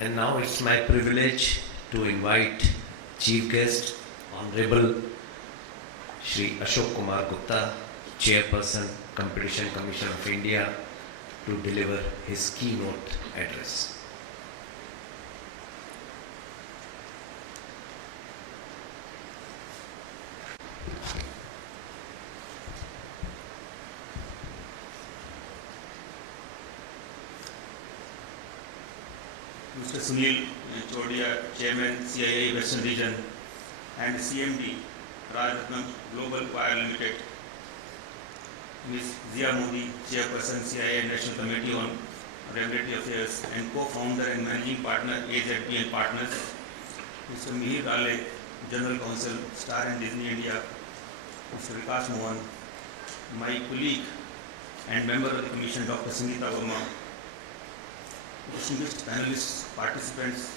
And now it's my privilege to invite Chief Guest, Honorable Shri Ashok Kumar Gupta, Chairperson, Competition Commission of India, to deliver his keynote address. Mr. Sunil Chodia, Chairman, CII Western Region, and CMD, Rajaratnam Global Wire Limited, Ms. Zia Modi, Chairperson, CII National Committee on Regulatory Affairs, and co-founder and managing partner, AZP and Partners, Mr. Mihir Dale, General Counsel, Star and Disney India, Mr. Vikas Mohan, my colleague and member of the Commission, Dr. Sangeeta Verma, distinguished panelists, participants,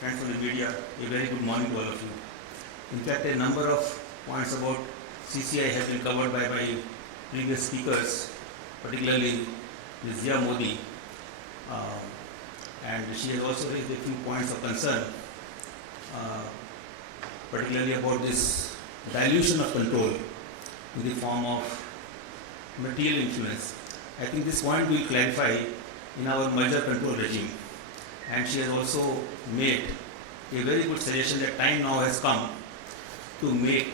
friends from the media, a very good morning to all of you. In fact, a number of points about CCI have been covered by previous speakers, particularly Ms. Zia Modi, and she has also raised a few points of concern, particularly about this dilution of control in the form of material influence. I think this point we will clarify in our merger control regime, and she has also made a very good suggestion that time now has come to make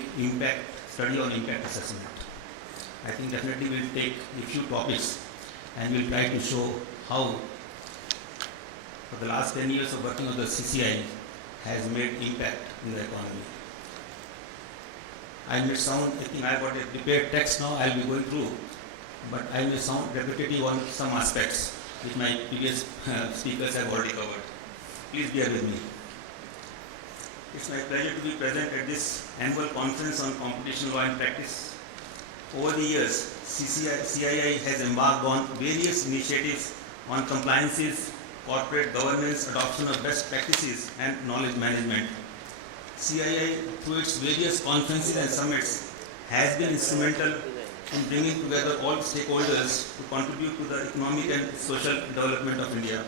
study on impact assessment. I think definitely we will take a few topics and we will try to show how for the last 10 years of working on the CCI has made impact in the economy. I may sound, I think I have got a prepared text now, I will be going through, but I may sound repetitive on some aspects which my previous speakers have already covered. Please bear with me. It's my pleasure to be present at this annual conference on competition law and practice. Over the years, CII has embarked on various initiatives on compliances, corporate governance, adoption of best practices, and knowledge management. CII, through its various conferences and summits, has been instrumental in bringing together all stakeholders to contribute to the economic and social development of India.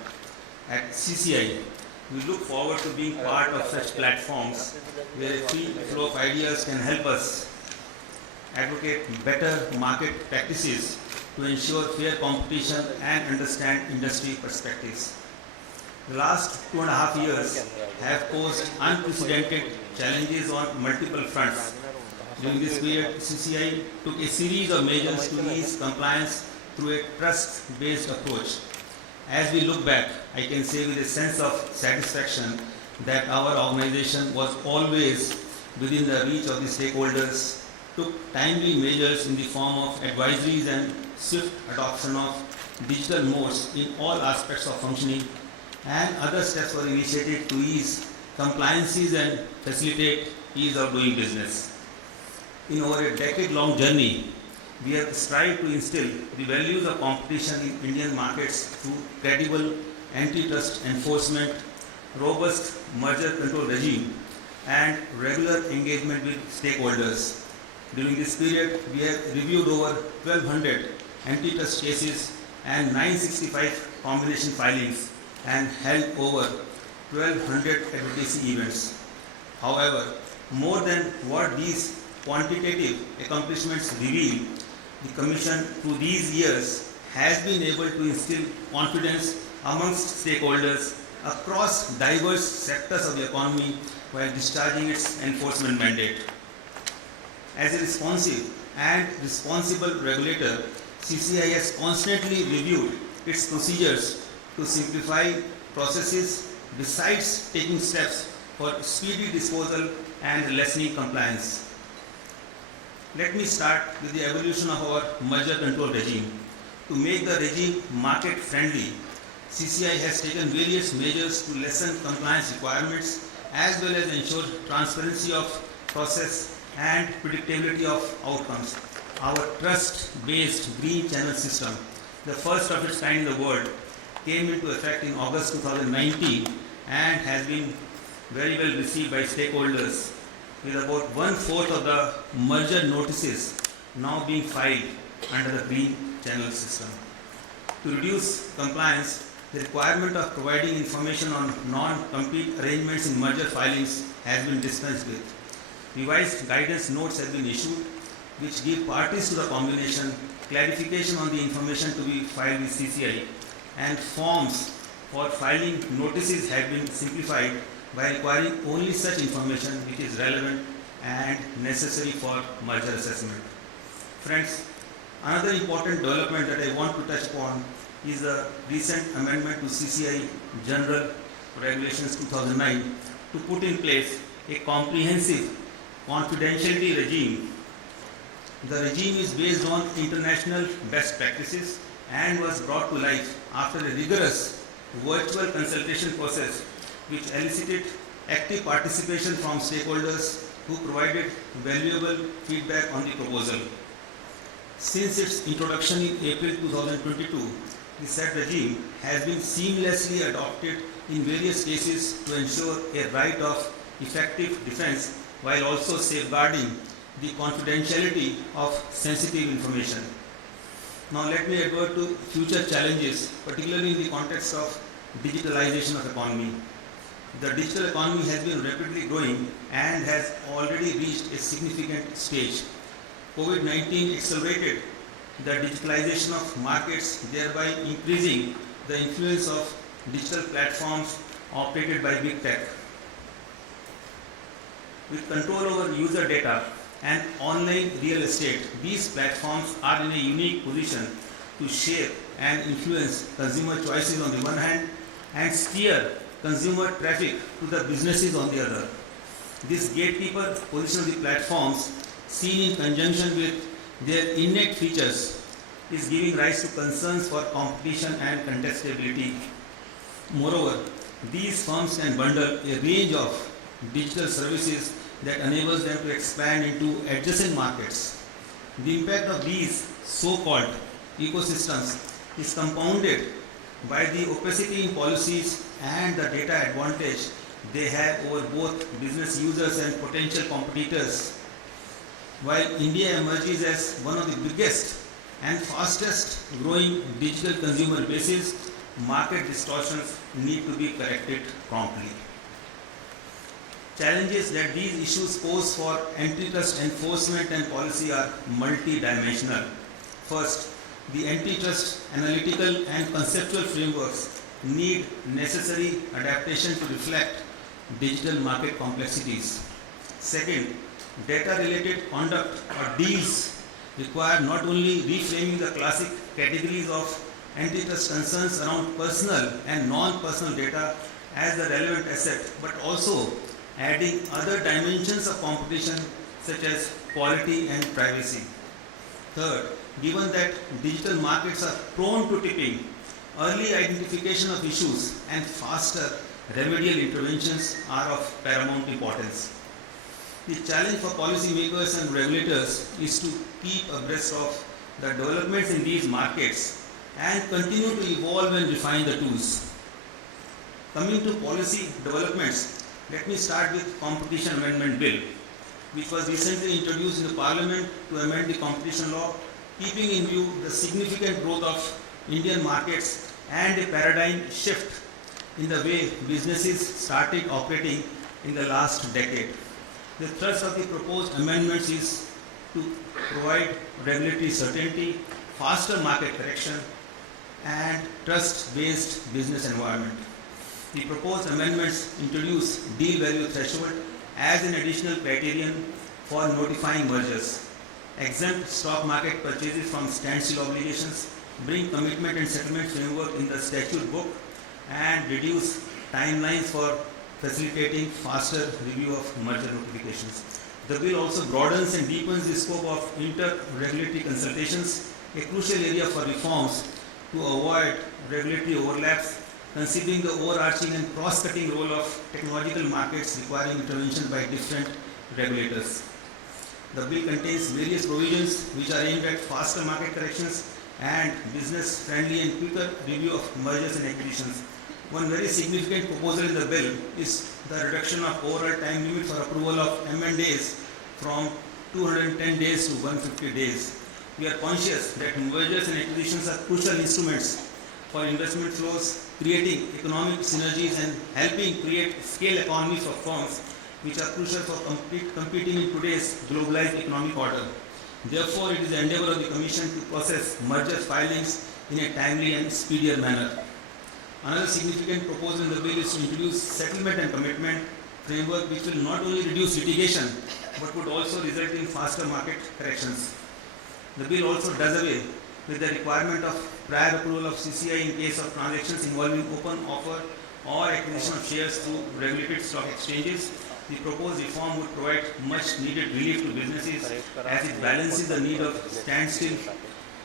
At CCI, we look forward to being part of such platforms where a free flow of ideas can help us advocate better market practices to ensure fair competition and understand industry perspectives. The last 2.5 years have posed unprecedented challenges on multiple fronts. During this period, CCI took a series of measures to ease compliance through a trust-based approach. As we look back, I can say with a sense of satisfaction that our organization was always within the reach of the stakeholders, took timely measures in the form of advisories and swift adoption of digital modes in all aspects of functioning, and other steps were initiated to ease compliances and facilitate ease of doing business. In over a decade-long journey, we have strived to instill the values of competition in Indian markets through credible antitrust enforcement, robust merger control regime, and regular engagement with stakeholders. During this period, we have reviewed over 1,200 antitrust cases and 965 combination filings and held over 1,200 advocacy events. However, more than what these quantitative accomplishments reveal, the Commission through these years has been able to instill confidence amongst stakeholders across diverse sectors of the economy while discharging its enforcement mandate. As a responsive and responsible regulator, CCI has constantly reviewed its procedures to simplify processes besides taking steps for speedy disposal and lessening compliance. Let me start with the evolution of our merger control regime. To make the regime market friendly, CCI has taken various measures to lessen compliance requirements as well as ensure transparency of process and predictability of outcomes. Our trust-based green channel system, the first of its kind in the world, came into effect in August 2019 and has been very well received by stakeholders, with about 1/4 of the merger notices now being filed under the green channel system. To reduce compliance, The requirement of providing information on non-compete arrangements in merger filings has been dispensed with. Revised guidance notes have been issued which give parties to the combination clarification on the information to be filed with CCI, and forms for filing notices have been simplified by requiring only such information which is relevant and necessary for merger assessment. Friends, another important development that I want to touch upon is the recent amendment to CCI General Regulations 2009 to put in place a comprehensive confidentiality regime. The regime is based on international best practices and was brought to life after a rigorous virtual consultation process which elicited active participation from stakeholders who provided valuable feedback on the proposal. Since its introduction in April 2022, the said regime has been seamlessly adopted in various cases to ensure a right of effective defense while also safeguarding the confidentiality of sensitive information. Now let me advert to future challenges, particularly in the context of digitalization of economy. The digital economy has been rapidly growing and has already reached a significant stage. COVID-19 accelerated the digitalization of markets, thereby increasing the influence of digital platforms operated by big tech. With control over user data and online real estate, these platforms are in a unique position to shape and influence consumer choices on the one hand and steer consumer traffic to the businesses on the other. This gatekeeper position of the platforms, seen in conjunction with their innate features, is giving rise to concerns for competition and contestability. Moreover, these firms can bundle a range of digital services that enables them to expand into adjacent markets. The impact of these so-called ecosystems is compounded by the opacity in policies and the data advantage they have over both business users and potential competitors. While India emerges as one of the biggest and fastest growing digital consumer bases, market distortions need to be corrected promptly. Challenges that these issues pose for antitrust enforcement and policy are multidimensional. First, the antitrust analytical and conceptual frameworks need necessary adaptation to reflect digital market complexities. Second, data-related conduct or deals require not only reframing the classic categories of antitrust concerns around personal and non-personal data as the relevant asset, but also adding other dimensions of competition such as quality and privacy. Third, given that digital markets are prone to tipping, early identification of issues and faster remedial interventions are of paramount importance. The challenge for policymakers and regulators is to keep abreast of the developments in these markets and continue to evolve and refine the tools. Coming to policy developments, let me start with Competition Amendment Bill, which was recently introduced in the Parliament to amend the competition law, keeping in view the significant growth of Indian markets and a paradigm shift in the way businesses started operating in the last decade. The thrust of the proposed amendments is to provide regulatory certainty, faster market correction, and trust-based business environment. The proposed amendments introduce deal value threshold as an additional criterion for notifying mergers, exempt stock market purchases from standstill obligations, bring commitment and settlement framework in the statute book, and reduce timelines for facilitating faster review of merger notifications. The bill also broadens and deepens the scope of inter-regulatory consultations, a crucial area for reforms to avoid regulatory overlaps, considering the overarching and cross-cutting role of technological markets requiring intervention by different regulators. The bill contains various provisions which are aimed at faster market corrections and business-friendly and quicker review of mergers and acquisitions. One very significant proposal in the bill is the reduction of overall time limit for approval of M&As from 210 days to 150 days. We are conscious that mergers and acquisitions are crucial instruments for investment flows creating economic synergies and helping create scale economies for firms which are crucial for competing in today's globalized economic order. Therefore, it is the endeavor of the Commission to process merger filings in a timely and speedier manner. Another significant proposal in the bill is to introduce settlement and commitment framework which will not only reduce litigation but would also result in faster market corrections. The bill also does away with the requirement of prior approval of CCI in case of transactions involving open offer or acquisition of shares through regulated stock exchanges. The proposed reform would provide much needed relief to businesses as it balances the need of standstill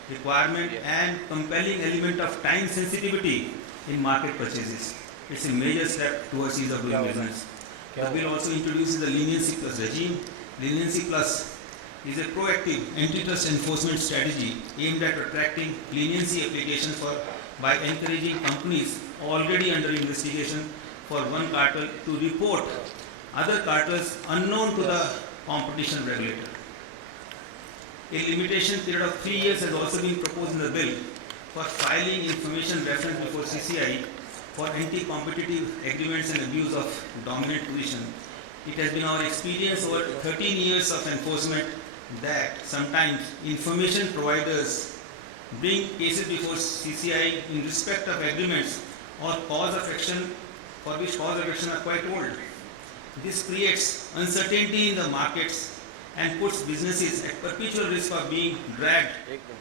requirement and compelling element of time sensitivity in market purchases. It's a major step towards ease of doing business. The bill also introduces the leniency plus regime. Leniency plus is a proactive antitrust enforcement strategy aimed at attracting leniency applications by encouraging companies already under investigation for one cartel to report other cartels unknown to the competition regulator. A limitation period of 3 years has also been proposed in the bill for filing information reference before CCI for anti-competitive agreements and abuse of dominant position. It has been our experience over 13 years of enforcement that sometimes information providers bring cases before CCI in respect of agreements or cause of action for which cause of action are quite old. This creates uncertainty in the markets and puts businesses at perpetual risk of being dragged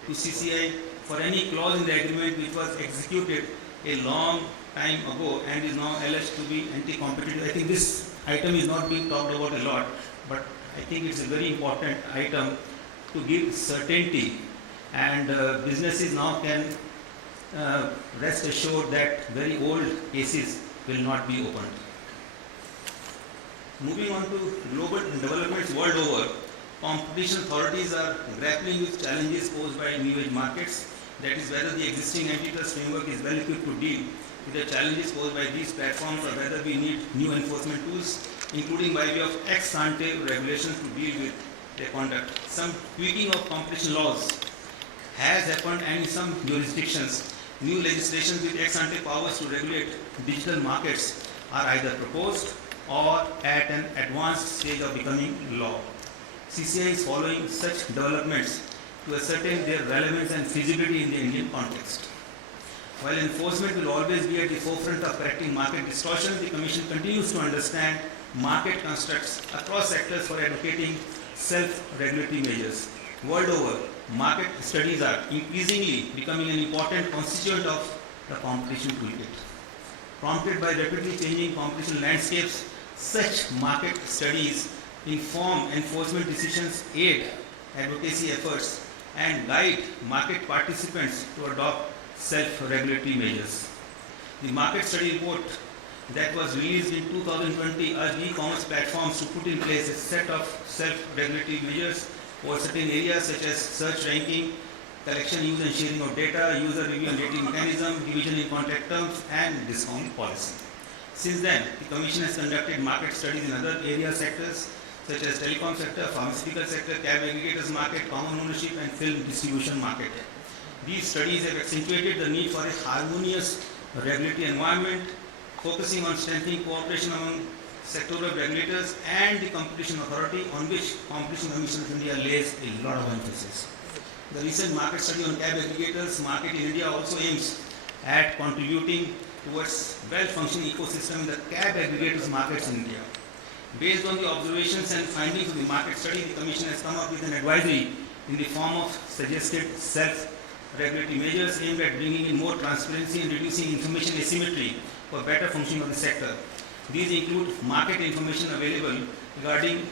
to CCI for any clause in the agreement which was executed a long time ago and is now alleged to be anti-competitive. I think this item is not being talked about a lot, but I think it's a very important item to give certainty, and businesses now can rest assured that very old cases will not be opened. Moving on to global developments world over, competition authorities are grappling with challenges posed by new age markets. That is, whether the existing antitrust framework is well equipped to deal with the challenges posed by these platforms, or whether we need new enforcement tools, including by way of ex ante regulations to deal with their conduct. Some tweaking of competition laws has happened, and in some jurisdictions, new legislation with ex ante powers to regulate digital markets are either proposed or at an advanced stage of becoming law. CCI is following such developments to ascertain their relevance and feasibility in the Indian context. While enforcement will always be at the forefront of correcting market distortion, the Commission continues to understand market constructs across sectors for advocating self-regulatory measures. World over, market studies are increasingly becoming an important constituent of the competition toolkit. Prompted by rapidly changing competition landscapes, such market studies inform enforcement decisions, aid advocacy efforts, and guide market participants to adopt self-regulatory measures. The market study report that was released in 2020 urged e-commerce platforms to put in place a set of self-regulatory measures for certain areas such as search ranking, collection, use and sharing of data, user review and rating mechanism, division in contract terms, and discount policy. Since then, the Commission has conducted market studies in other area sectors such as telecom sector, pharmaceutical sector, cab aggregators market, common ownership, and film distribution market. These studies have accentuated the need for a harmonious regulatory environment, focusing on strengthening cooperation among sectoral regulators and the competition authority, on which Competition Commission of India lays a lot of emphasis. The recent market study on cab aggregators market in India also aims at contributing towards well-functioning ecosystem in the cab aggregators markets in India. Based on the observations and findings of the market study, the Commission has come up with an advisory in the form of suggested self-regulatory measures aimed at bringing in more transparency and reducing information asymmetry for better functioning of the sector. These include market information available regarding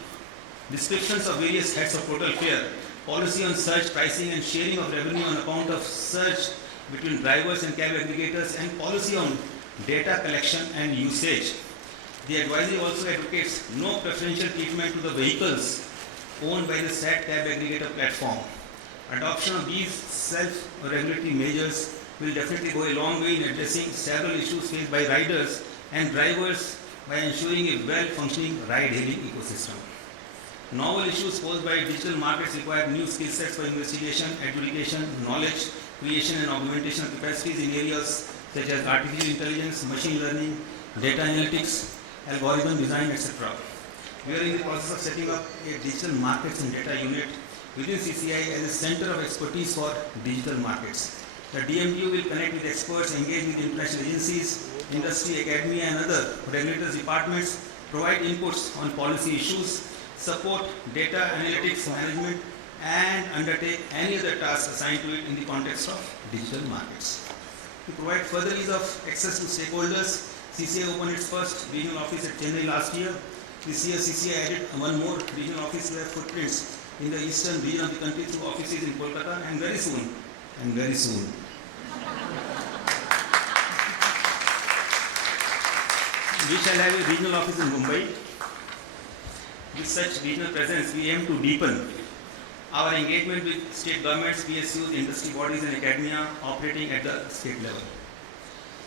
descriptions of various heads of total fare, policy on search pricing and sharing of revenue on account of search between drivers and cab aggregators, and policy on data collection and usage. The advisory also advocates no preferential treatment to the vehicles owned by the said cab aggregator platform. Adoption of these self-regulatory measures will definitely go a long way in addressing several issues faced by riders and drivers by ensuring a well-functioning ride-hailing ecosystem. Novel issues posed by digital markets require new skill sets for investigation, adjudication, knowledge creation and augmentation of capacities in areas such as artificial intelligence, machine learning, data analytics, algorithm design, etc. We are in the process of setting up a digital markets and data unit within CCI as a center of expertise for digital markets. The DMU will connect with experts, engage with international agencies, industry, academia and other regulators departments, provide inputs on policy issues, support data analytics management and undertake any other tasks assigned to it in the context of digital markets. To provide further ease of access to stakeholders, CCI opened its first regional office at Chennai last year. This year CCI added one more regional office to have footprints in the eastern region of the country through offices in Kolkata and very soon, we shall have a regional office in Mumbai. With such regional presence, we aim to deepen our engagement with state governments, PSUs, industry bodies and academia operating at the state level.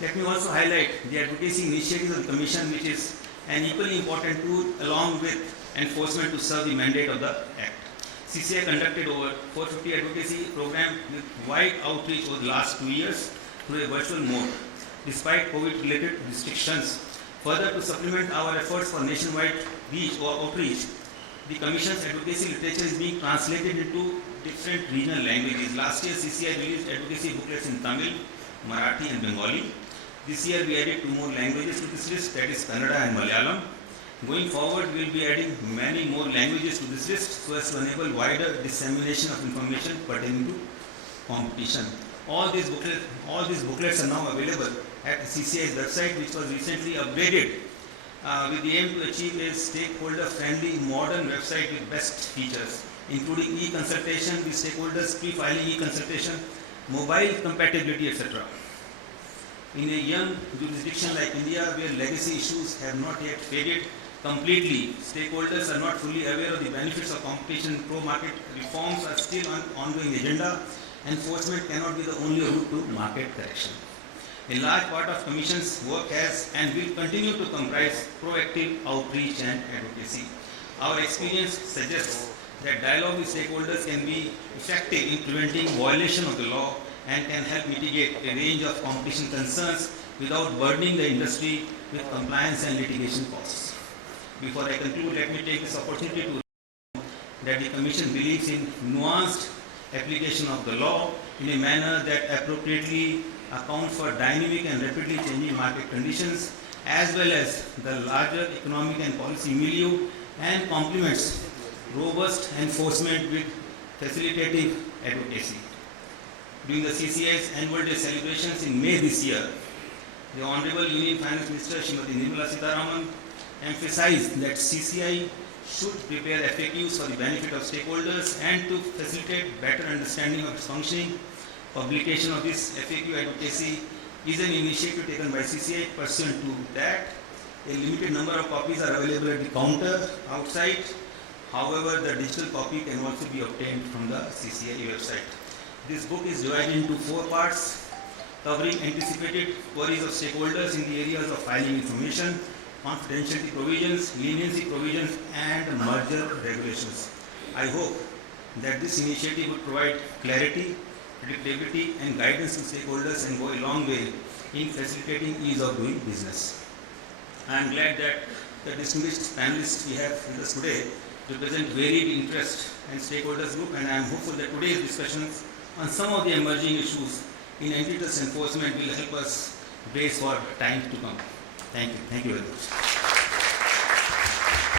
Let me also highlight the advocacy initiatives of the Commission, which is an equally important tool along with enforcement to serve the mandate of the Act. CCI conducted over 450 advocacy programs with wide outreach over the last 2 years through a virtual mode, despite COVID-related restrictions. Further, to supplement our efforts for nationwide reach or outreach, the Commission's advocacy literature is being translated into different regional languages. Last year, CCI released advocacy booklets in Tamil, Marathi and Bengali. This year, we added 2 more languages to this list, that is Kannada and Malayalam. Going forward, we will be adding many more languages to this list so as to enable wider dissemination of information pertaining to competition. All these booklets are now available at CCI's website, which was recently upgraded with the aim to achieve a stakeholder-friendly modern website with best features, including e-consultation with stakeholders, pre-filing e-consultation, mobile compatibility, etc. In a young jurisdiction like India, where legacy issues have not yet faded completely, stakeholders are not fully aware of the benefits of competition, pro-market reforms are still on ongoing agenda, enforcement cannot be the only route to market correction. A large part of Commission's work has and will continue to comprise proactive outreach and advocacy. Our experience suggests that dialogue with stakeholders can be effective in preventing violation of the law and can help mitigate a range of competition concerns without burdening the industry with compliance and litigation costs. Before I conclude, let me take this opportunity to that the Commission believes in nuanced application of the law in a manner that appropriately accounts for dynamic and rapidly changing market conditions as well as the larger economic and policy milieu and complements robust enforcement with facilitative advocacy. During the CCI's annual day celebrations in May this year, the Honorable Union Finance Minister Srimati Nirmala Sitharaman emphasized that CCI should prepare FAQs for the benefit of stakeholders and to facilitate better understanding of its functioning. Publication of this FAQ advocacy is an initiative taken by CCI. Pursuant to that, a limited number of copies are available at the counter outside. However, the digital copy can also be obtained from the CCI website. This book is divided into 4 parts, covering anticipated queries of stakeholders in the areas of filing information, confidentiality provisions, leniency provisions, and merger regulations. I hope that this initiative will provide clarity, predictability, and guidance to stakeholders and go a long way in facilitating ease of doing business. I am glad that the distinguished panelists we have with us today represent varied interest and stakeholders group, and I am hopeful that today's discussions on some of the emerging issues in antitrust enforcement will help us brace for time to come. Thank you. Thank you very much.